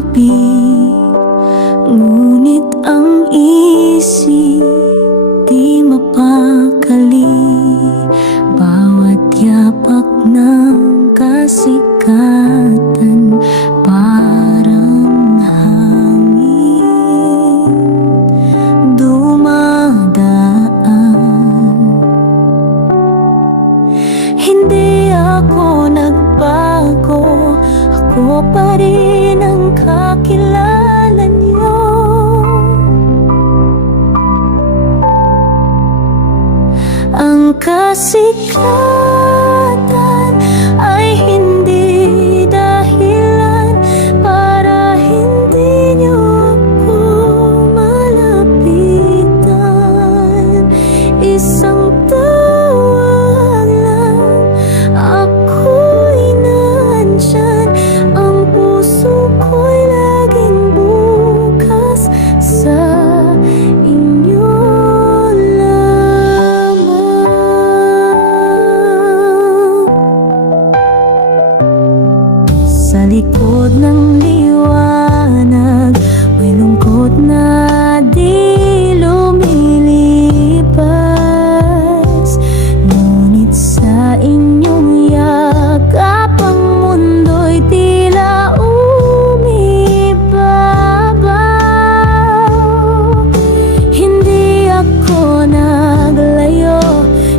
gabi, ngunit ang isip di mapakali. Bawat yapak ng kasikatan parang hangin dumadaan. Hindi ako nagbago, ako pa rin ang kakilala niyo. Ang kasikatan ay hindi dahilan para hindi niyo ako malapitan. Isang tawag lang, ako'y nandyan. Ang puso ko'y laging bukas sa inyo lamang. Sa likod ng liwanag, may lungkot na di lumilipas. Ngunit sa inyong yakap, ang mundo'y tila umibabaw. Hindi ako naglayo,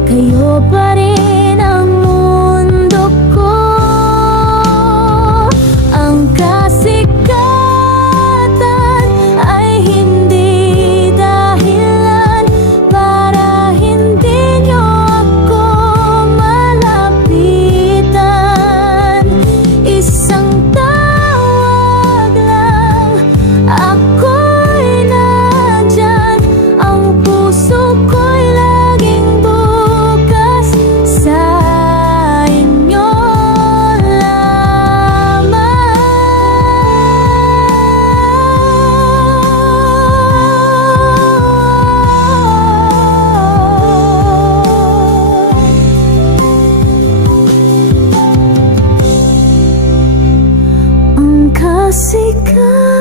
kayo pa rin ang mundo ko. Ang kasikatan ay hindi dahilan para hindi niyo ako malapitan. Isang tawag lang, ako'y nandyan. Ang puso ko'y laging bukas sa inyo lamang. Ang kasikatan